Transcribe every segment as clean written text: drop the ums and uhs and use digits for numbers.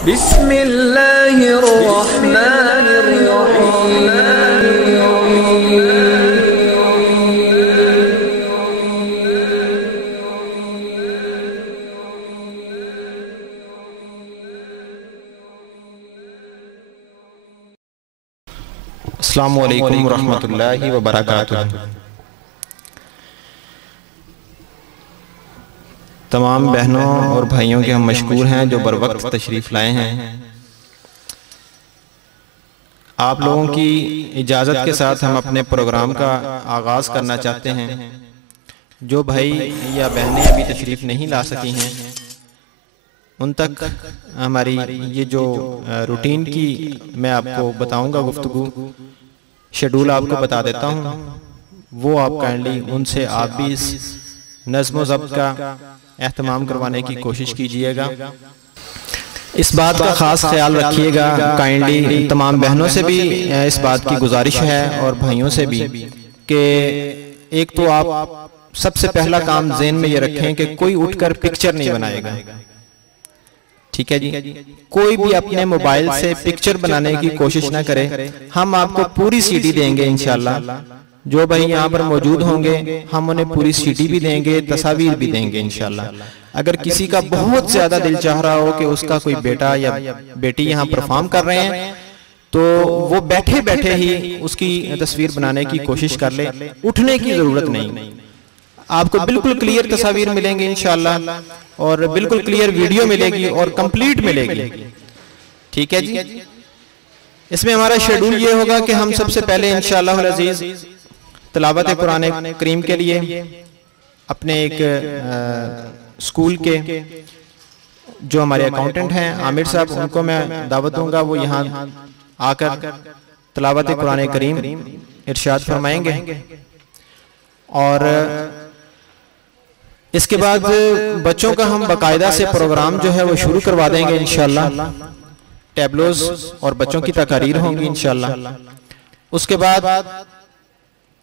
अस्सलामु अलैकुम रहमतुल्लाहि व बरकातुहू। तमाम बहनों और भाइयों के हम मशकूर हैं जो बर वक्त तशरीफ़ लाए हैं। आप लोगों की इजाज़त के साथ हम अपने प्रोग्राम का आगाज़ करना चाहते हैं। जो भाई या बहनें अभी तशरीफ़ नहीं ला सकी हैं उन तक हमारी ये जो रूटीन की मैं आपको बताऊंगा, गुफ्तगू शेड्यूल आपको बता देता हूँ, वो आप काइंडली उनसे आप भी इस नज़्म ज़ब्त का एहतमाम करवाने की कोशिश कीजिएगा। इस बात का ख़ास ख्याल रखिएगा काइंडली। तमाम बहनों से भी इस बात की गुजारिश है और भाइयों से भी कि एक तो आप सबसे पहला काम ज़हन में ये रखें कि कोई उठकर पिक्चर नहीं बनाएगा, ठीक है जी। कोई भी अपने मोबाइल से पिक्चर बनाने की कोशिश ना करे। हम आपको पूरी सीडी देंगे इंशाल्लाह। जो भाई यहाँ पर मौजूद होंगे हम उन्हें पूरी सीडी भी देंगे, तस्वीर भी देंगे इंशाल्लाह। अगर किसी का बहुत ज्यादा दिल चाह रहा हो कि उसका कोई बेटा या बेटी यहाँ परफॉर्म कर रहे हैं तो वो बैठे बैठे ही उसकी तस्वीर बनाने की कोशिश कर ले। उठने की जरूरत नहीं, आपको बिल्कुल क्लियर तस्वीर मिलेंगी इंशाल्लाह और बिल्कुल क्लियर वीडियो मिलेगी और कंप्लीट मिलेगी, ठीक है जी। इसमें हमारा शेड्यूल ये होगा कि हम सबसे पहले इंशाअल्लाह अज़ीज तिलावत कुरान करीम के लिए अपने एक स्कूल के जो हमारे अकाउंटेंट हैं आमिर साहब, उनको मैं दावत दूंगा, वो यहाँ आकर तिलावत कुरान करीम इरशाद फरमाएंगे। और इसके बाद बच्चों का हम बाकायदा से प्रोग्राम जो है वो शुरू करवा देंगे इंशाल्लाह। टैबलोज और बच्चों की तकारीर होंगी इंशाल्लाह। उसके बाद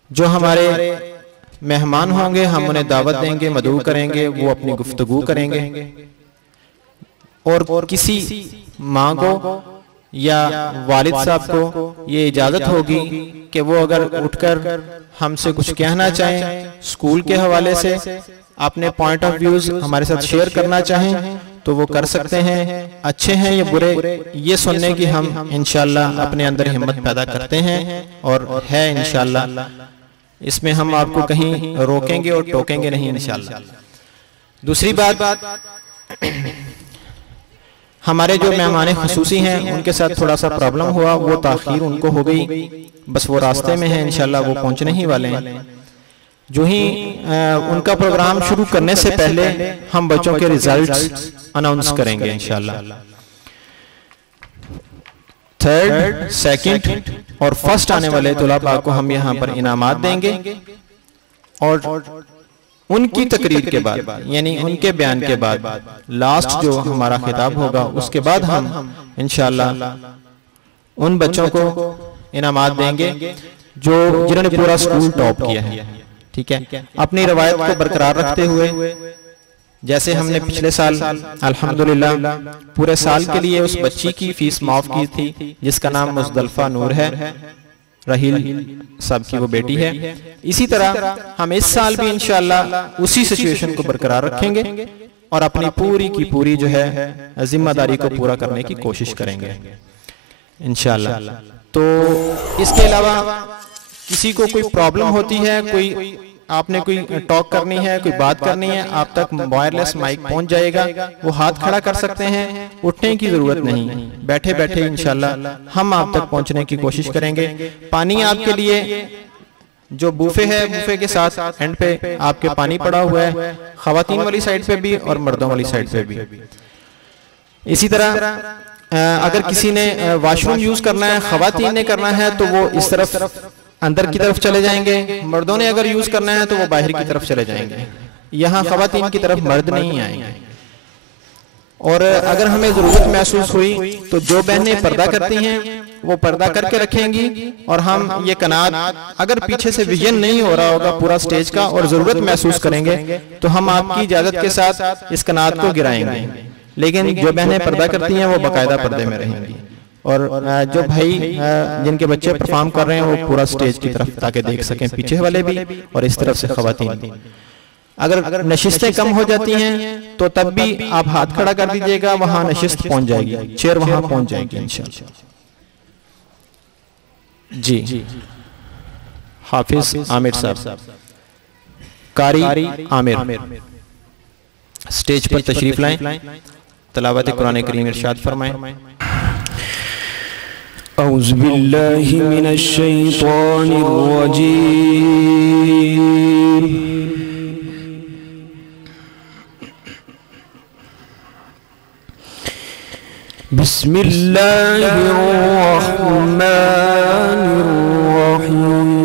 जो हमारे मेहमान होंगे हम उन्हें दावत देंगे, मदऊ करेंगे, वो अपनी गुफ्तगू करेंगे। और किसी माँ को या वालिद साहब को ये इजाजत होगी कि वो अगर उठकर हमसे कुछ कहना चाहें, स्कूल के हवाले से अपने पॉइंट ऑफ व्यूज हमारे साथ शेयर करना चाहें तो वो कर सकते हैं। अच्छे हैं या बुरे ये सुनने की हम इंशाल्लाह अपने अंदर हिम्मत पैदा करते हैं और है इंशाल्लाह। इसमें हम आपको कहीं रोकेंगे और टोकेंगे नहीं इंशाल्लाह। दूसरी बात, हमारे जो मेहमान खुसूसी हैं उनके साथ थोड़ा सा प्रॉब्लम हुआ, वो ताखीर उनको हो गई, बस वो रास्ते में है इंशाल्लाह, वो पहुंचने ही वाले हैं। जो ही उनका प्रोग्राम शुरू करने से पहले हम बच्चों के रिजल्ट्स अनाउंस करेंगे इंशाल्लाह। थर्ड, सेकंड और फर्स्ट आने वाले तुलाबा को हम यहाँ पर इनामात देंगे और उनकी तकरीर के बाद यानी उनके बयान के बाद लास्ट जो हमारा खिताब होगा उसके बाद हम इंशाल्लाह उन बच्चों को इनामात देंगे जो जिन्होंने पूरा स्कूल टॉप किया है, ठीक है। अपनी रवायत को बरकरार रखते हुए जैसे हमने पिछले साल अल्हम्दुलिल्लाह पूरे साल के लिए उस बच्ची की फीस माफ की थी जिसका नाम मुज़दलिफा नूर है, रहील साहब की वो बेटी है। इसी तरह हम इस साल भी इंशाल्लाह उसी सिचुएशन को बरकरार रखेंगे और अपनी पूरी की पूरी जो है जिम्मेदारी को पूरा करने की कोशिश करेंगे इंशाल्लाह। तो इसके अलावा किसी को कोई प्रॉब्लम होती है, कोई आपने कोई टॉक करनी है, कोई बात करनी है, आप तक वायरलेस माइक पहुंच जाएगा, वो हाथ खड़ा कर सकते हैं, उठने की जरूरत नहीं, बैठे बैठे इंशाल्लाह हम आप तक पहुंचने की कोशिश करेंगे। पानी आपके लिए जो बूफे है, बूफे के साथ एंड पे आपके पानी पड़ा हुआ है, खवातीन वाली साइड पे भी और मर्दों वाली साइड पे भी। इसी तरह अगर किसी ने वॉशरूम यूज करना है, खवातीन ने करना है तो वो इस तरफ अंदर की तरफ चले जाएंगे, मर्दों ने अगर यूज करना है तो वो बाहर की तरफ चले जाएंगे। यहाँ खवातीन की तरफ मर्द नहीं आएंगे। और अगर हमें जरूरत महसूस हुई तो जो बहनें पर्दा करती हैं वो पर्दा करके रखेंगी और हम ये कनात अगर पीछे से विजन नहीं हो रहा होगा पूरा स्टेज का और जरूरत महसूस करेंगे तो हम आपकी इजाजत के साथ इस कनात को गिराएंगे। लेकिन जो बहनें पर्दा करती हैं वो बाकायदा पर्दे में रहेंगी। और जो भाई जिनके बच्चे परफॉर्म कर रहे हैं वो पूरा स्टेज की तरफ ताकि देख सकें, पीछे वाले भी और इस तरफ से खवातीन। अगर नशिस्तें कम हो जाती हैं तो तब भी आप हाथ खड़ा कर दीजिएगा, वहां नशिस्त पहुंच जाएगी, चेयर वहां पहुंच जाएगी इंशाअल्लाह। जी हाफिज आमिर साहब, कारी आमिर स्टेज पर तशरीफ लाएं, तिलावत कुरान करीम इरशाद फरमाएं। औज़ु बिल्लाहि मिनश शैतानिर रजीम। बिस्मिल्लाहिर रहमानिर रहीम।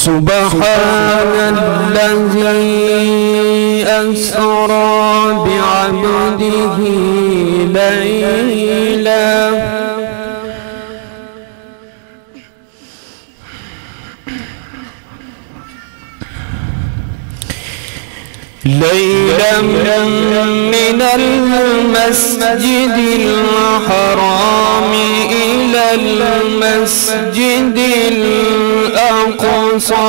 सुब्हानल्लज़ी अस्रा बिअब्दिही लैला मिनल मस्जिदिल हराम इलल मस्जिदिल अक़सा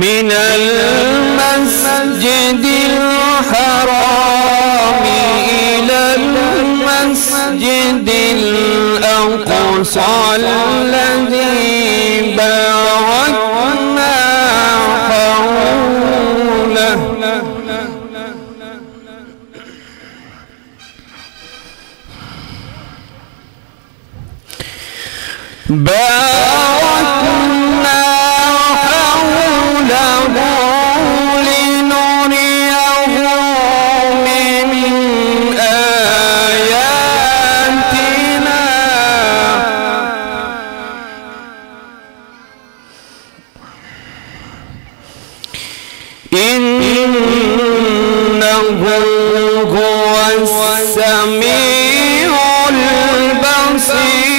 मिनल मस्जिदिल हराम इलल मस्जिदिल अक़सा अल्लज़ी बारकना हौलहु बारकना हौलहु लिनुरियहु मिन आयातिना इन्नहु हुवस समीउल बसीर।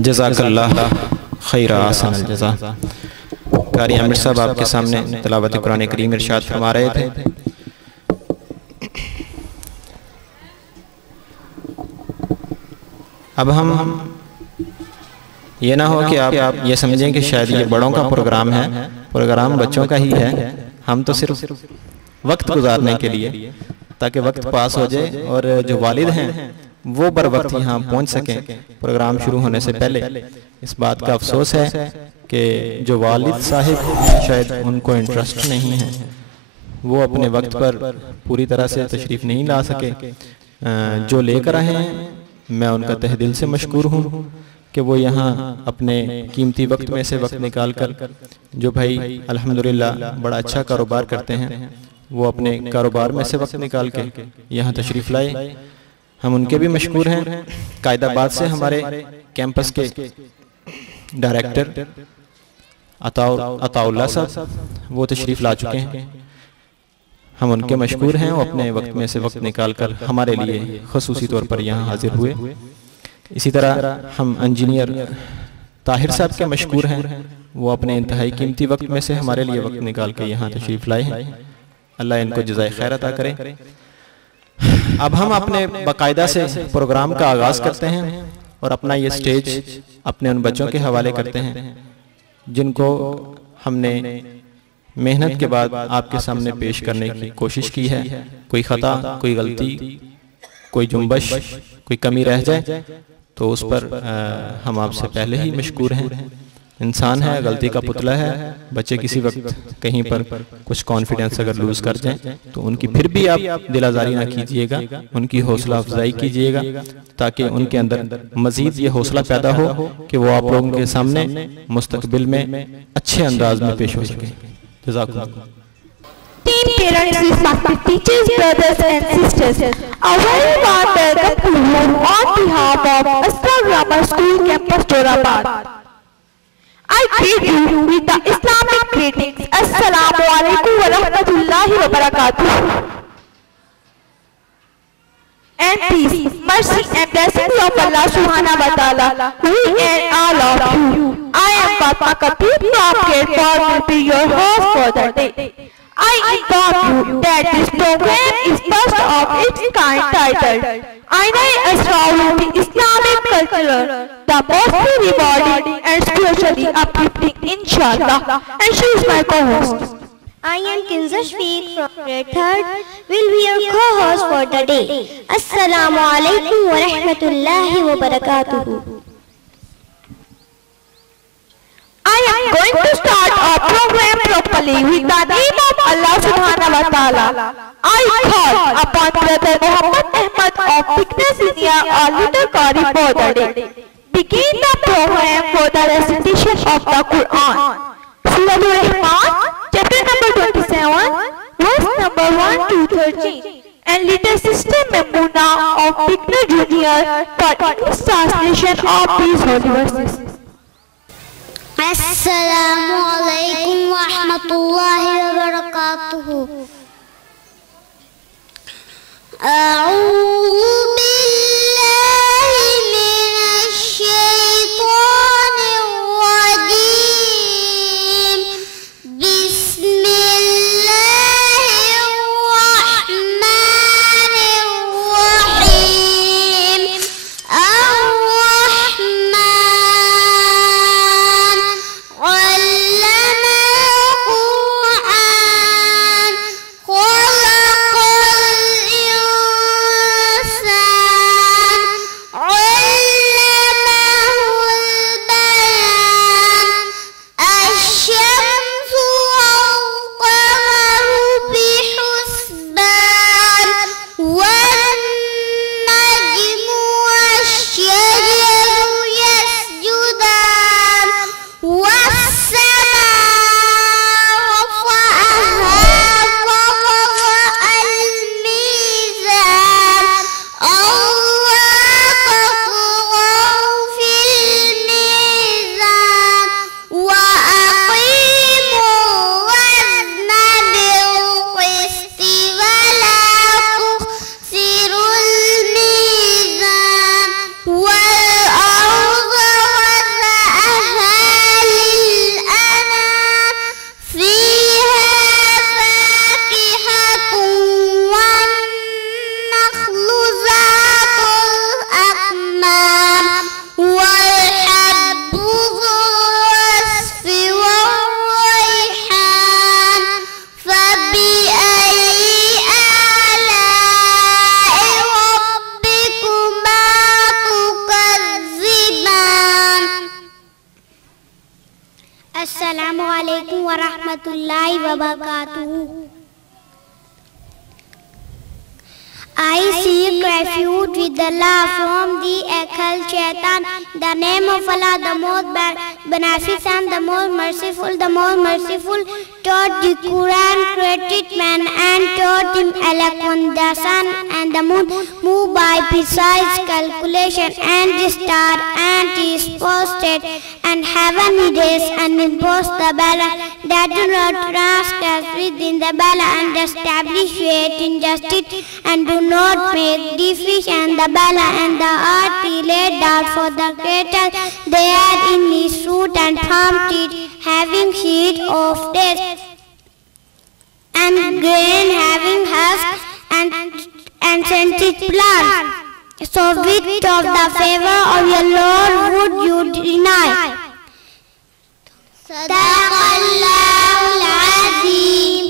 जज़ाकल्लाह खैर अहसन जज़ा। कारी आमिर साहब आपके सामने तिलावत कुरान करीम इरशाद फरमा रहे थे। अब हम ये ना हो कि आप ये समझें कि शायद ये बड़ों का प्रोग्राम है, प्रोग्राम बच्चों का ही है। हम तो सिर्फ वक्त गुजारने के लिए, ताकि वक्त पास हो जाए और जो वालिद हैं वो बर वक्त यहाँ पहुँच सकें प्रोग्राम शुरू होने से पहले। इस बात का अफसोस है कि जो वालिद साहिब हैं शायद उनको इंटरेस्ट नहीं है, वो अपने वक्त पर पूरी तरह से तशरीफ़ नहीं ला सके। जो लेकर आए हैं मैं उनका तहे दिल से मशकूर हूँ कि वो यहाँ अपने कीमती वक्त में से वक्त निकाल कर, जो भाई अल्हम्दुलिल्लाह बड़ा अच्छा कारोबार करते हैं, वो अपने कारोबार में से वक्त निकाल के यहाँ तशरीफ़ लाए। हम उनके भी मशकूर हैं। कायदाबाद से हमारे कैंपस के डायरेक्टर अताउल्लाह साहब वो तशरीफ़ ला चुके हैं। हम उनके मशकूर हैं, वो अपने वक्त में से वक्त निकाल कर हमारे लिए ख़ुसूसी तौर पर यहाँ हाजिर हुए। इसी तरह हम इंजीनियर ताहिर साहब के मशकूर हैं, वो अपने इंतहाई कीमती वक्त में से हमारे लिए वक्त निकाल कर यहाँ तशरीफ़ लाए हैं। अल्लाह इनको जज़ाए खैर अता करे। अब हम अपने बाकायदा से प्रोग्राम का आगाज़ करते हैं और अपना ये स्टेज अपने उन बच्चों के हवाले करते हैं जिनको हमने मेहनत के बाद आपके सामने पेश करने की कोशिश की है। कोई ख़ता, कोई गलती, कोई जुम्बश, कोई कमी रह जाए तो उस पर हम आपसे पहले ही मशकूर हैं। इंसान है, गलती का पुतला है। बच्चे किसी वक्त कहीं पर कुछ कॉन्फिडेंस अगर लूज कर जाएं तो उनकी फिर भी आप दिल आज़ारी ना कीजिएगा, उनकी हौसला अफजाई कीजिएगा ताकि उनके अंदर मजीद ये हौसला पैदा हो कि वो आप लोगों के सामने मुस्तकबिल में अच्छे अंदाज में पेश हो सके। जज़ाकुमुल्लाह। Dear parents, respected teachers, brothers and sisters, a very warm welcome to you on behalf of Asra Grammar School Campus Dorabad. I greet you with the Islamic greetings. Assalamu alaikum wa rahmatullahi wa barakatuh. And peace, mercy and blessings of Allah subhanahu wa ta'ala, we and all of you. I am Fatma Kabir from Grade 4 will be your host for the day. I inform you that this program is first of its kind titled Asra will be Islamic culture, the most rewarding and spiritually uplifting, inshallah. And she is my co-host. I am Kinza Shafiq from grade 3rd, will be your co-host for the day. Assalamu alaikum wa rahmatullahi wa barakatuhu. I am going to start our program properly with the name of Allah subhanahu wa ta'ala. I call upon Brother Muhammad Ahmad of Bigness India, a little Qari for the day. Begin the program for the recitation of the Quran. Surah Al-Rahman, chapter number 27, verse number 1 to 13. And little sister Memuna of Bigness Junior for English translation of these holy verses. Assalamu alaikum wa rahmatullahi wa barakatuhu. A'udhu billahi minash shaitanir rajim. Bismillahir rahmanir rahim. Assalamu alaikum wa rahmatullahi wa barakatuhu. I seek refuge with Allah from the Akhal Shaitan. The name of Allah, the most beneficent, the most merciful, taught the Quran, created man and taught him eloquent. The sun and the moon move by precise calculation, and the star and is posted, and heavenly days and impose the balance that do not transgress within the balance and establish weight in justice and do not make deficient the balance and the earth he laid down for the creators. They are in his fruit and palm tree, having seed of dates and grain having husk and scented plants. So which of the favor of your Lord would you deny? Sadaqallahul Azim.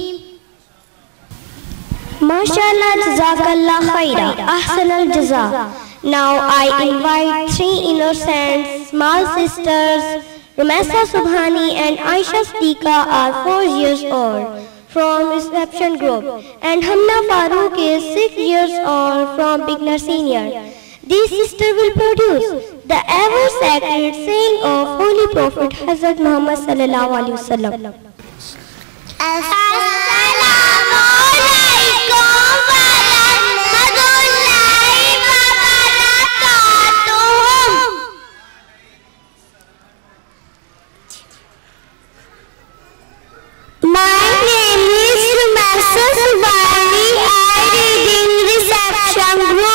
MashaAllah, Jazakallah Khaira, Ahsan al-Jaza. Now I invite three innocent small sisters, Rumesa Subhani and Aisha Stika are 4 years old from reception group, and Hamna Farooq is 6 years old from beginner senior. These sisters will produce the ever sacred saying of Holy Prophet Hazrat Muhammad sallallahu alaihi wasallam. Assalamu alaikum wa rahmatullahi wa barakatuh. My name is Rumesa Subhani. I read in reception group.